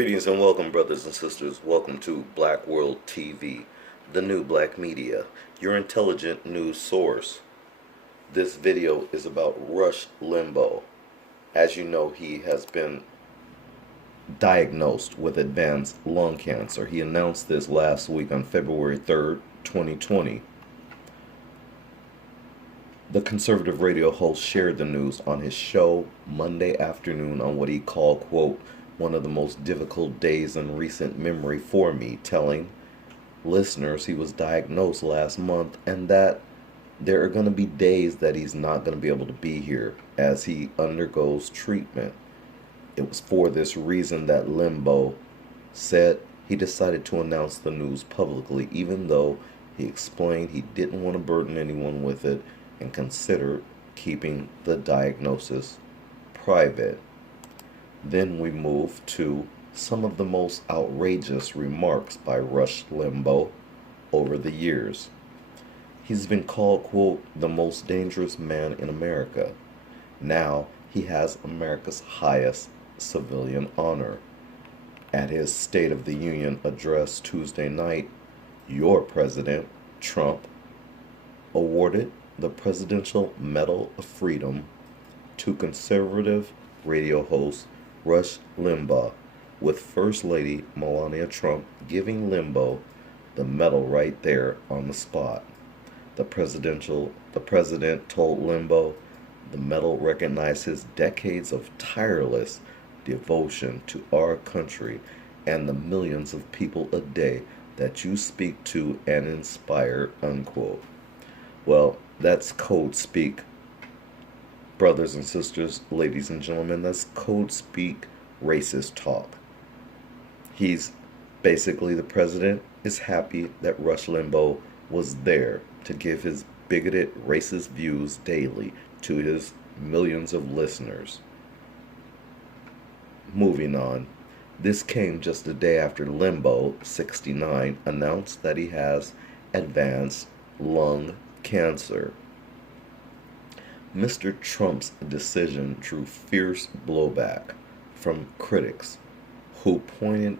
Greetings and welcome, brothers and sisters. Welcome to Black World TV, the new black media, your intelligent news source. This video is about Rush Limbaugh. As you know, he has been diagnosed with advanced lung cancer. He announced this last week on February 3rd, 2020. The conservative radio host shared the news on his show Monday afternoon on what he called, quote, one of the most difficult days in recent memory for me, telling listeners he was diagnosed last month and that there are going to be days that he's not going to be able to be here as he undergoes treatment. It was for this reason that Limbaugh said he decided to announce the news publicly, even though he explained he didn't want to burden anyone with it and considered keeping the diagnosis private. Then we move to some of the most outrageous remarks by Rush Limbaugh over the years. He's been called, quote, the most dangerous man in America. Now he has America's highest civilian honor. At his State of the Union address Tuesday night, your president, Trump, awarded the Presidential Medal of Freedom to conservative radio host Rush Limbaugh, with First Lady Melania Trump giving Limbaugh the medal right there on the spot. The president told Limbaugh the medal recognizes decades of tireless devotion to our country and the millions of people a day that you speak to and inspire, unquote. Well, that's code speak, brothers and sisters, ladies and gentlemen. That's code speak racist talk. He's basically, the president is happy that Rush Limbaugh was there to give his bigoted racist views daily to his millions of listeners. Moving on. This came just a day after Limbaugh, 69, announced that he has advanced lung cancer. Mr. Trump's decision drew fierce blowback from critics who pointed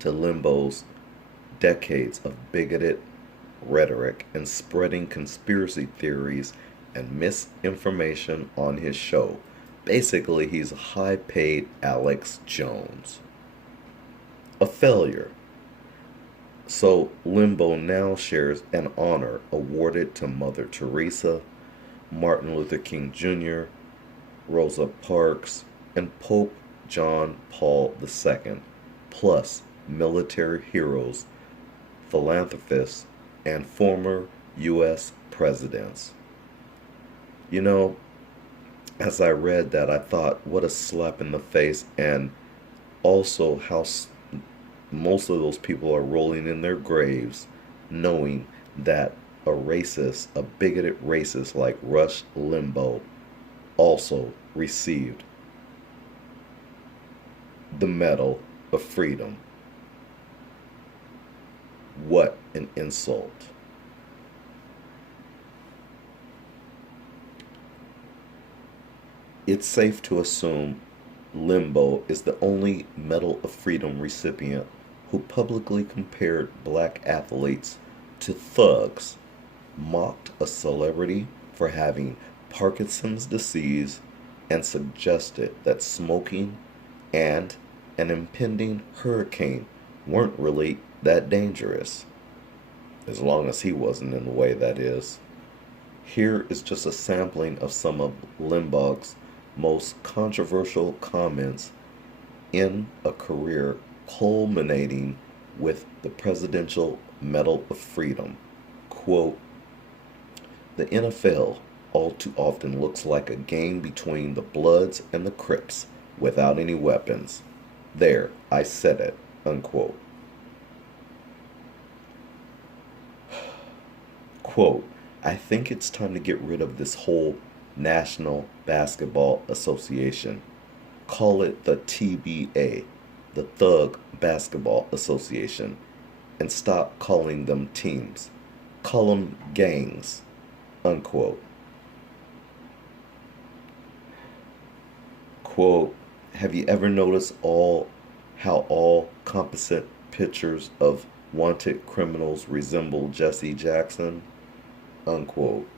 to Limbaugh's decades of bigoted rhetoric and spreading conspiracy theories and misinformation on his show. Basically, he's a high-paid Alex Jones. A failure. So Limbaugh now shares an honor awarded to Mother Teresa, Martin Luther King Jr., Rosa Parks, and Pope John Paul II, plus military heroes, philanthropists, and former U.S. presidents. You know, as I read that, I thought, what a slap in the face, and also how most of those people are rolling in their graves knowing that a racist, a bigoted racist like Rush Limbaugh also received the Medal of Freedom. What an insult. It's safe to assume Limbaugh is the only Medal of Freedom recipient who publicly compared black athletes to thugs, mocked a celebrity for having Parkinson's disease, and suggested that smoking and an impending hurricane weren't really that dangerous. As long as he wasn't in the way, that is. Here is just a sampling of some of Limbaugh's most controversial comments in a career culminating with the Presidential Medal of Freedom. Quote, the NFL all too often looks like a game between the Bloods and the Crips without any weapons. There, I said it, unquote. Quote, I think it's time to get rid of this whole National Basketball Association. Call it the TBA, the Thug Basketball Association, and stop calling them teams. Call them gangs, unquote. Quote, have you ever noticed all how all composite pictures of wanted criminals resemble Jesse Jackson, unquote.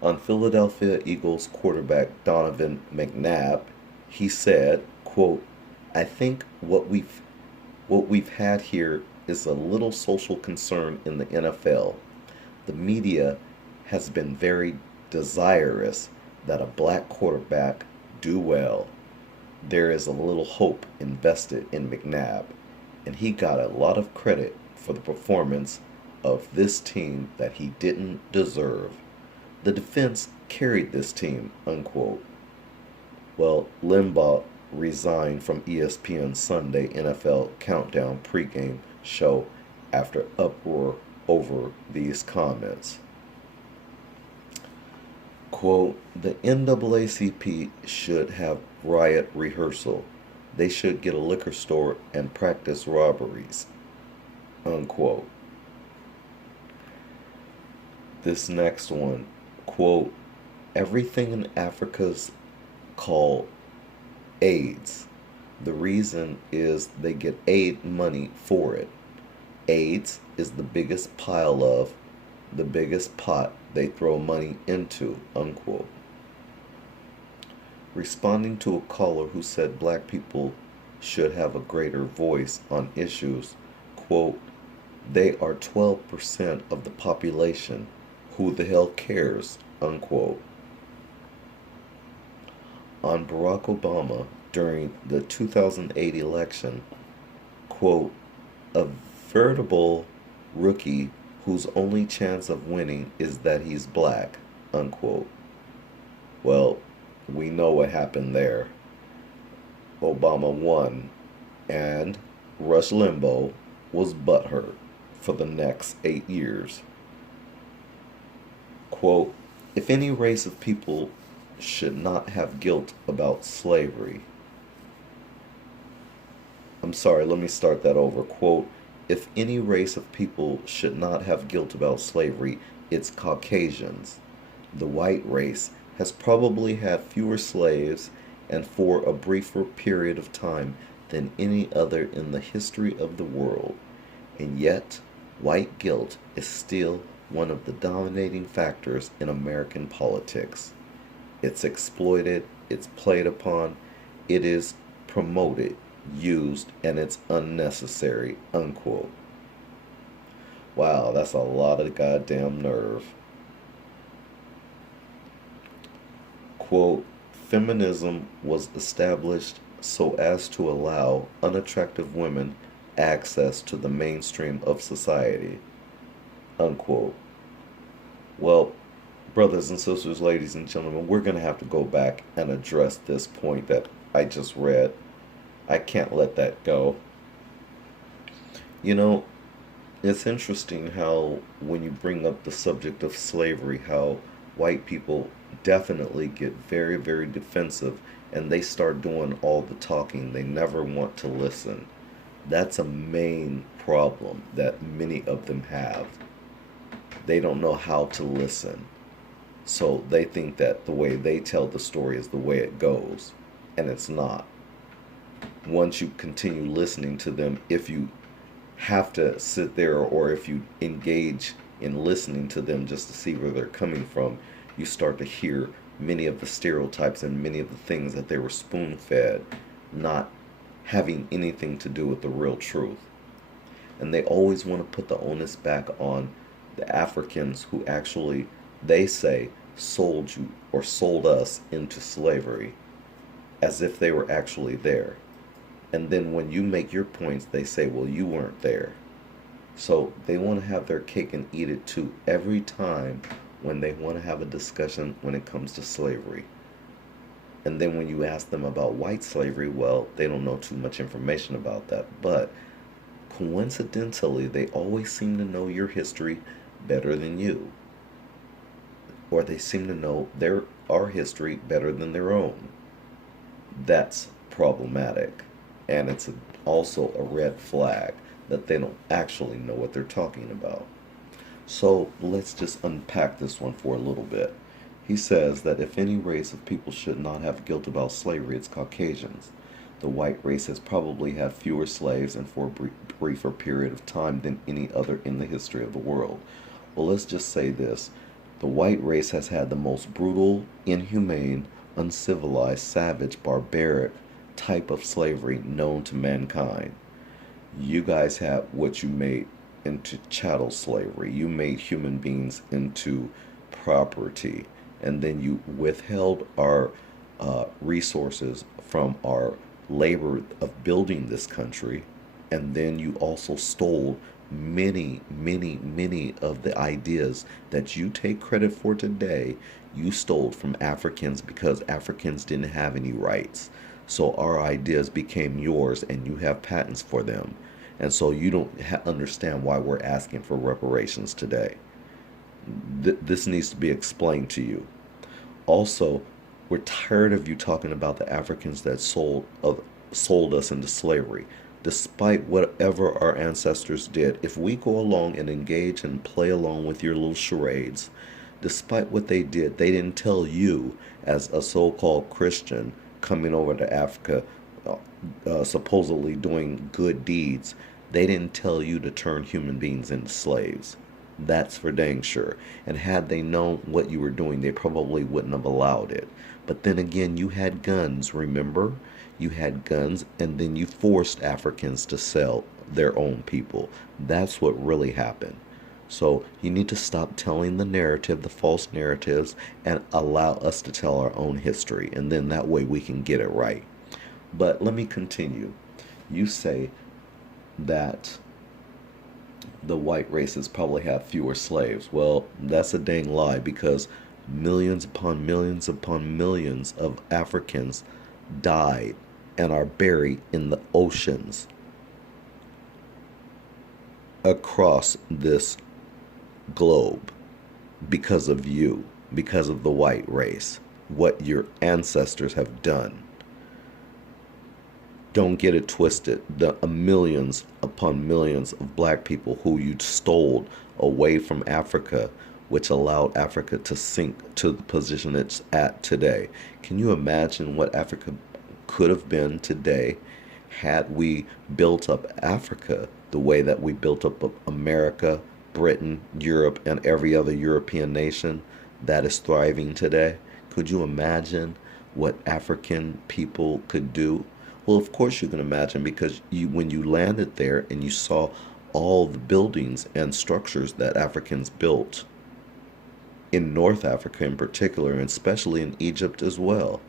On Philadelphia Eagles quarterback Donovan McNabb, he said, quote, I think what we've had here is a little social concern in the NFL. The media has been very desirous that a black quarterback do well. There is a little hope invested in McNabb, and he got a lot of credit for the performance of this team that he didn't deserve. The defense carried this team, unquote. Well, Limbaugh resigned from ESPN's Sunday NFL Countdown pregame show after uproar over these comments. Quote, the NAACP should have riot rehearsal. They should get a liquor store and practice robberies, unquote. This next one, quote, everything in Africa's called AIDS. The reason is they get aid money for it. AIDS is the biggest pile of, the biggest pot they throw money into, unquote. Responding to a caller who said black people should have a greater voice on issues, quote, they are 12% of the population. Who the hell cares, unquote. On Barack Obama during the 2008 election, quote, a veritable rookie whose only chance of winning is that he's black, unquote. Well, we know what happened there. Obama won, and Rush Limbaugh was butthurt for the next 8 years. Quote, if any race of people should not have guilt about slavery. I'm sorry, let me start that over. Quote, if any race of people should not have guilt about slavery, it's Caucasians. The white race has probably had fewer slaves and for a briefer period of time than any other in the history of the world. And yet, white guilt is still one of the dominating factors in American politics. It's exploited, it's played upon, it is promoted, used, and it's unnecessary, unquote. Wow, that's a lot of goddamn nerve. Quote, feminism was established so as to allow unattractive women access to the mainstream of society, unquote. Well, brothers and sisters, ladies and gentlemen, we're going to have to go back and address this point that I just read. I can't let that go. You know, it's interesting how when you bring up the subject of slavery, how white people definitely get very, very defensive and they start doing all the talking. They never want to listen. That's a main problem that many of them have. They don't know how to listen. So they think that the way they tell the story is the way it goes, and it's not. Once you continue listening to them, if you have to sit there or if you engage in listening to them just to see where they're coming from, you start to hear many of the stereotypes and many of the things that they were spoon-fed, not having anything to do with the real truth. And they always want to put the onus back on the Africans who actually, they say, sold you or sold us into slavery, as if they were actually there. And then when you make your points, they say, well, you weren't there. So they want to have their cake and eat it too every time when they want to have a discussion when it comes to slavery. And then when you ask them about white slavery, well, they don't know too much information about that. But coincidentally, they always seem to know your history better than you. Or they seem to know our history better than their own. That's problematic. And it's also a red flag that they don't actually know what they're talking about. So let's just unpack this one for a little bit. He says that if any race of people should not have guilt about slavery, it's Caucasians. The white race has probably had fewer slaves and for a briefer period of time than any other in the history of the world. Well, let's just say this. The white race has had the most brutal, inhumane, uncivilized, savage, barbaric type of slavery known to mankind. You guys have what you made into chattel slavery. You made human beings into property, and then you withheld our resources from our labor of building this country, and then you also stole many of the ideas that you take credit for today. You stole from Africans because Africans didn't have any rights. So our ideas became yours and you have patents for them. And so you don't understand why we're asking for reparations today. This needs to be explained to you. Also, we're tired of you talking about the Africans that sold us into slavery. Despite whatever our ancestors did, if we go along and engage and play along with your little charades, despite what they did, they didn't tell you, as a so-called Christian coming over to Africa, supposedly doing good deeds, they didn't tell you to turn human beings into slaves. That's for dang sure. And had they known what you were doing, they probably wouldn't have allowed it. But then again, you had guns, remember? You had guns, and then you forced Africans to sell their own people. That's what really happened. So you need to stop telling the narrative, the false narratives, and allow us to tell our own history. And then that way we can get it right. But let me continue. You say that the white races probably have fewer slaves. Well, that's a dang lie, because millions upon millions of Africans died and are buried in the oceans across this globe because of you, because of the white race, what your ancestors have done. Don't get it twisted. The millions upon millions of black people who you stole away from Africa, which allowed Africa to sink to the position it's at today. Can you imagine what Africa could have been today had we built up Africa the way that we built up America, Britain, Europe, and every other European nation that is thriving today? Could you imagine what African people could do? Well, of course you can imagine, because when you landed there and you saw all the buildings and structures that Africans built in North Africa in particular, and especially in Egypt as well.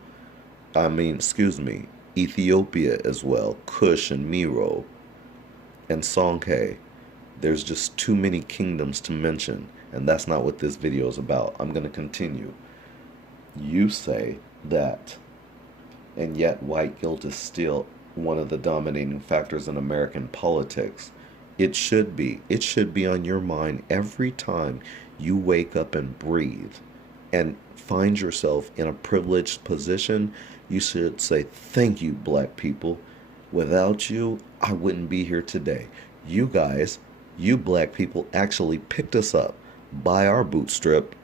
Ethiopia as well, Kush and Miro and Songhai. There's just too many kingdoms to mention, and that's not what this video is about. I'm going to continue. You say that, and yet white guilt is still one of the dominating factors in American politics. It should be. It should be on your mind every time you wake up and breathe and find yourself in a privileged position. You should say, thank you, black people. Without you, I wouldn't be here today. You guys, you black people actually picked us up by our bootstraps,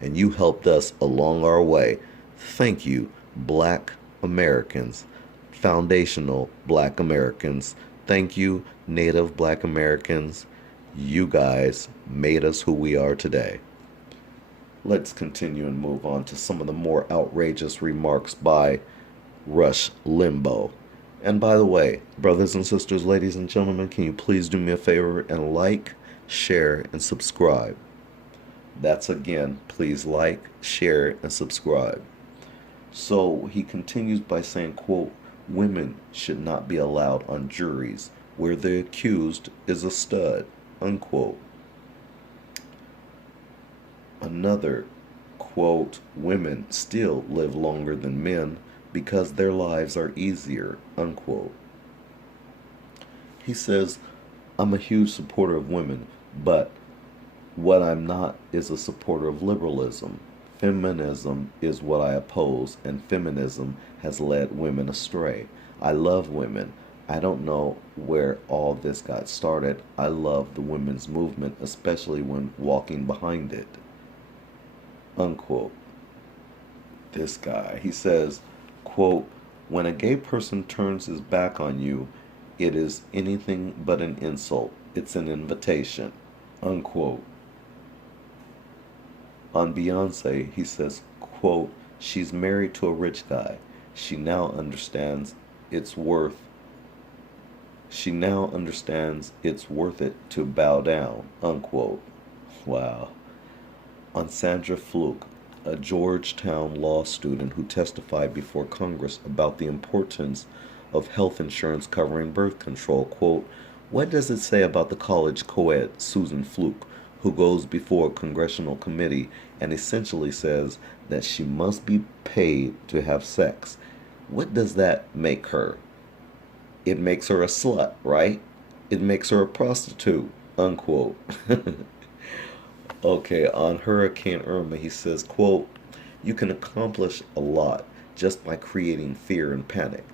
and you helped us along our way. Thank you, black Americans, foundational black Americans. Thank you, Native black Americans. You guys made us who we are today. Let's continue and move on to some of the more outrageous remarks by Rush Limbaugh. And by the way, brothers and sisters, ladies and gentlemen, can you please do me a favor and like, share, and subscribe? That's again, please like, share, and subscribe. So he continues by saying, quote, women should not be allowed on juries where the accused is a stud, unquote. Another, quote, women still live longer than men because their lives are easier, unquote. He says, I'm a huge supporter of women, but what I'm not is a supporter of liberalism. Feminism is what I oppose, and feminism has led women astray. I love women. I don't know where all this got started. I love the women's movement, especially when walking behind it, unquote. This guy, he says, quote, When a gay person turns his back on you, it is anything but an insult. It's an invitation. Unquote. On Beyonce, he says, quote, she's married to a rich guy. She now understands it's worth she now understands it's worth it to bow down, unquote. Wow. On Sandra Fluke, a Georgetown law student who testified before Congress about the importance of health insurance covering birth control, quote, what does it say about the college co-ed Susan Fluke, who goes before a congressional committee and essentially says that she must be paid to have sex? What does that make her? It makes her a slut, right? It makes her a prostitute, unquote. Okay, on Hurricane Irma, he says, quote, you can accomplish a lot just by creating fear and panic.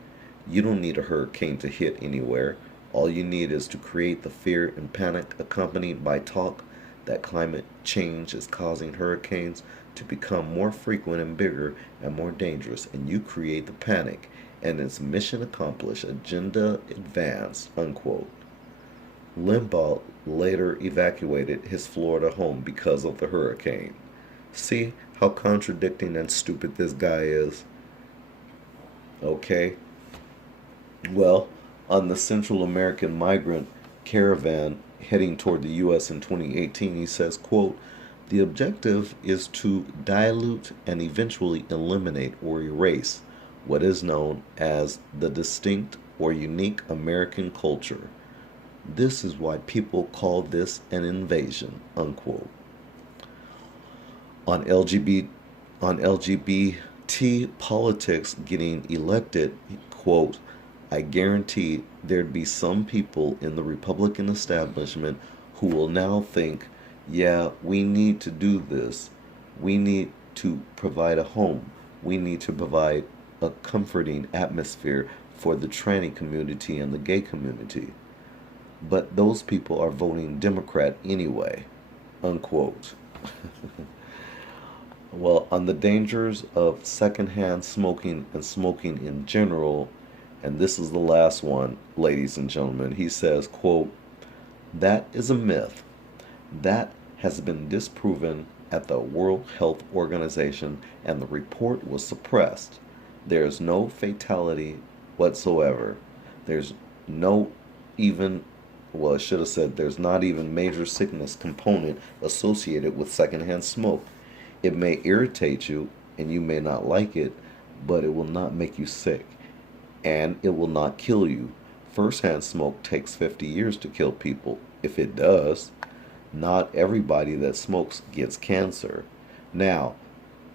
You don't need a hurricane to hit anywhere. All you need is to create the fear and panic accompanied by talk that climate change is causing hurricanes to become more frequent and bigger and more dangerous, and you create the panic, and it's mission accomplished, agenda advanced, unquote. Limbaugh later evacuated his Florida home because of the hurricane. See how contradicting and stupid this guy is? Okay. Well, on the Central American migrant caravan heading toward the U.S. in 2018, he says, quote, the objective is to dilute and eventually eliminate or erase what is known as the distinct or unique American culture. This is why people call this an invasion, unquote. On LGBT politics getting elected, quote, I guarantee there'd be some people in the Republican establishment who will now think, yeah, we need to do this. We need to provide a home. We need to provide a comforting atmosphere for the tranny community and the gay community. But those people are voting Democrat anyway, unquote. Well, on the dangers of secondhand smoking and smoking in general, and this is the last one, ladies and gentlemen, he says, quote, that is a myth. That has been disproven at the World Health Organization, and the report was suppressed. There's no fatality whatsoever. There's no even, well, I should have said there's not even major sickness component associated with secondhand smoke. It may irritate you and you may not like it, but it will not make you sick and it will not kill you. Firsthand smoke takes 50 years to kill people. If it does, not everybody that smokes gets cancer. Now,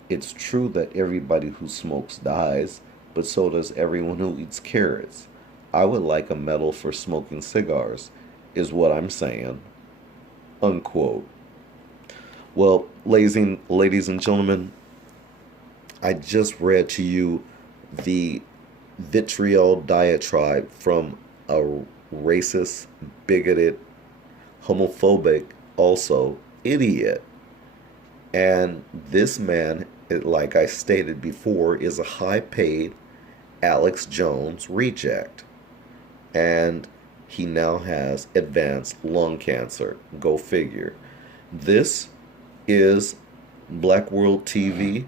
it's true that everybody who smokes dies, but so does everyone who eats carrots. I would like a medal for smoking cigars, is what I'm saying. Unquote. Well, ladies and gentlemen, I just read to you the vitriol diatribe from a racist, bigoted, homophobic, also idiot. And this man, like I stated before, is a high-paid Alex Jones reject. And he now has advanced lung cancer. Go figure. This is Black World TV,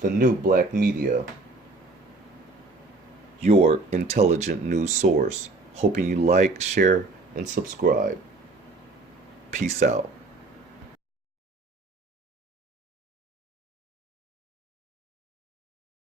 the new black media, your intelligent news source. Hoping you like, share, and subscribe. Peace out.